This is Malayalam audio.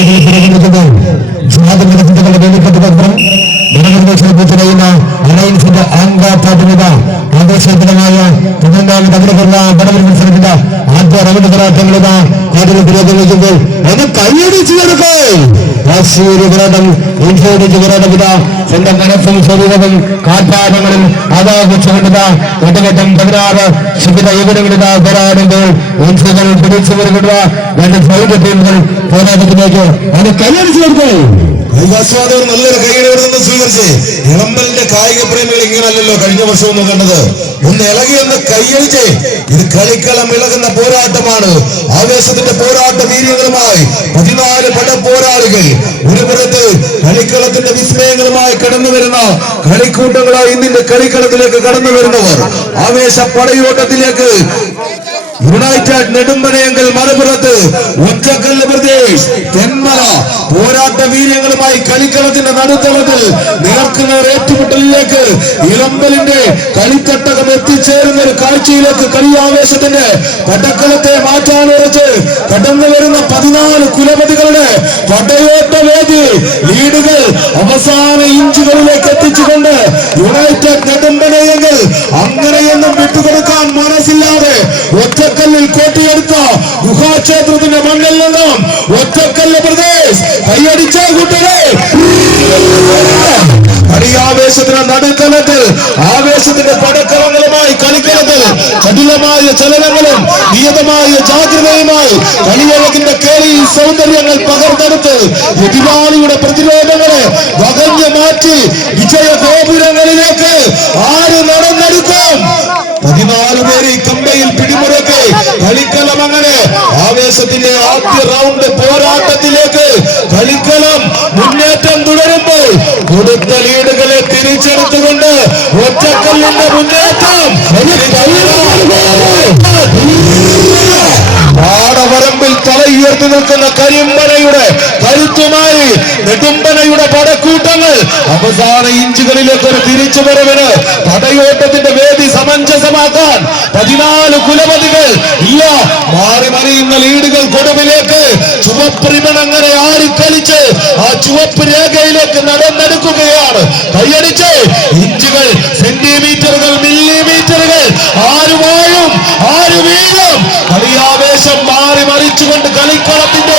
വേദിയിൽ പുരോഗമിക്കുന്നത് സ്വാതന്ത്ര്യ ചിന്തകളുടെ വേദിക്കപ്പുറം ജനനിർദ്ദേശം പൂർത്തിയായുന്ന അലയൻസിന്റെ അംഗാപാട്ടുനിത ആവേശകരമായ പതിനൊന്നാമത് അഖിലകേരള വടവൽ മത്സരത്തിന്റെ ആദ്യ റൗണ്ട് പോരാട്ടങ്ങളിത കൂടുതൽ പുരോഗമിക്കുമ്പോൾ അത് കൈയടിച്ചു കൊടുക്കേ രാഷ്ട്രീയ വ്രതം ഇൻഷുറൻസ് പോരാട്ടമിത സ്വന്തം മനസ്സും ശരീരവും കാറ്റാടങ്ങളും അതാഘോഷങ്ങളിത ഒറ്റഘട്ടം പതിനാറ് ശുഭിത യുവനങ്ങളിത പോരാടുമ്പോൾ ഉത്സവങ്ങൾ പിടിച്ചു വരുക രണ്ട് സൈഡ് ടീമുകൾ പോരാട്ടത്തിലേക്ക്. അത് കൈയടിച്ചു കൊടുക്കേ കൈകാസ്വാദകർ നല്ലൊരു നിന്ന് സ്വീകരിച്ച് ഇളമ്പലിന്റെ കായിക പ്രേമികൾ ഇങ്ങനല്ലല്ലോ കഴിഞ്ഞ വർഷവും കണ്ടത്. ഒന്ന് ഇളകി ഒന്ന് കൈയടിച്ച് ഇത് കളിക്കളം ഇളകുന്ന പോരാട്ടമാണ്. ആവേശത്തിന്റെ പോരാട്ട വീര്യങ്ങളുമായി പതിനാല് പട പോരാളികൾ ഒരു പുറത്ത് കളിക്കളത്തിന്റെ വിസ്മയങ്ങളുമായി കടന്നു വരുന്ന കളിക്കൂട്ടങ്ങളായി ഇന്നിന്റെ കളിക്കളത്തിലേക്ക് കടന്നു വരുന്നവർ. ആവേശ പടയോട്ടത്തിലേക്ക് യുണൈറ്റഡ് നെടുമ്പനയങ്കൽ മലപ്പുറത്ത് ഒറ്റക്കല്ല് പ്രദേശ് തെന്മല. പോരാട്ട വീര്യങ്ങളുമായി കളിക്കളത്തിന്റെ നടുത്തളത്തിൽ നേർക്കുന്ന ഏറ്റുമുട്ടലിലേക്ക് ഇളമ്പലിന്റെ കളിത്തട്ടകം എത്തിച്ചേരുന്ന ഒരു കാഴ്ചയിലേക്ക് കളിയാവേശത്തിന്റെ പടക്കളത്തെ മാറ്റാനുറച്ച് കടന്നു വരുന്ന പതിനാല് കുലപതികളുടെ പടയോട്ട വേദി ലീഡുകൾ അവസാന ഇഞ്ചുകളിലേക്ക് എത്തിച്ചുകൊണ്ട് യുണൈറ്റഡ് നെടുമ്പനയെങ്കിൽ അങ്ങനെയൊന്നും വിട്ടുകൊടുക്കാൻ മനസ്സില്ലാതെ ഒറ്റക്കല്ലിൽ കോട്ടിയെടുത്ത ഗുഹാക്ഷേത്രത്തിന്റെ മണ്ണിൽ നിന്നും ഒറ്റക്കല്ല് പ്രദേശ് കൈയടിച്ച കൂട്ടരെ കളിയാവേശത്തിന്റെ നടുത്തലത്തിൽ ആവേശത്തിന്റെ പടക്കളങ്ങളുമായി കളിക്കളത്തിൽ കഠിനമായ ചലനങ്ങളും നിയതമായ ജാഗ്രതയുമായി കളിയഴകിന്റെ കേളി സൗന്ദര്യങ്ങൾ പകർന്നെടുത്ത് എതിരാളിയുടെ പ്രതിരോധങ്ങളെ വകഞ്ഞു മാറ്റി വിജയ ഗോപുരങ്ങളിലേക്ക് ആര് കളിക്കളം അങ്ങനെ. ആവേശത്തിന്റെ ആദ്യ റൗണ്ട് പോരാട്ടത്തിലേക്ക് കളിക്കളം മുന്നേറ്റം തുടരുമ്പോൾ കൊടുത്ത ലീഡുകളെ തിരിച്ചെടുത്തുകൊണ്ട് ഒറ്റക്കല്ലിന്റെ മുന്നേറ്റം. എത്തി നിൽക്കുന്ന കരിമ്പനയുടെ കരുത്തുമായി നെടുമ്പനയുടെ പടക്കൂട്ടങ്ങൾ. അവസാന ഇഞ്ചുകളിലേക്ക് ഒരു തിരിച്ചു വരവിന് പടയോട്ടത്തിന്റെ വേദി സമഞ്ജസമാക്കാൻ പതിനാല് കുലപതികൾ. ഇല്ല മാറി മറിയുന്ന ലീഡുകൾ കൊടുവിലേക്ക് ചുവപ്പ് റിബൺ അങ്ങനെ ആ ചുവപ്പ് രേഖയിലേക്ക് നടന്നെടുക്കുകയാണ്. കൈയടിച്ച് ഇഞ്ചുകൾ സെന്റിമീറ്ററുകൾ മില്ലിമീറ്ററുകൾ. ആരുമായും ആരും বিপ্লব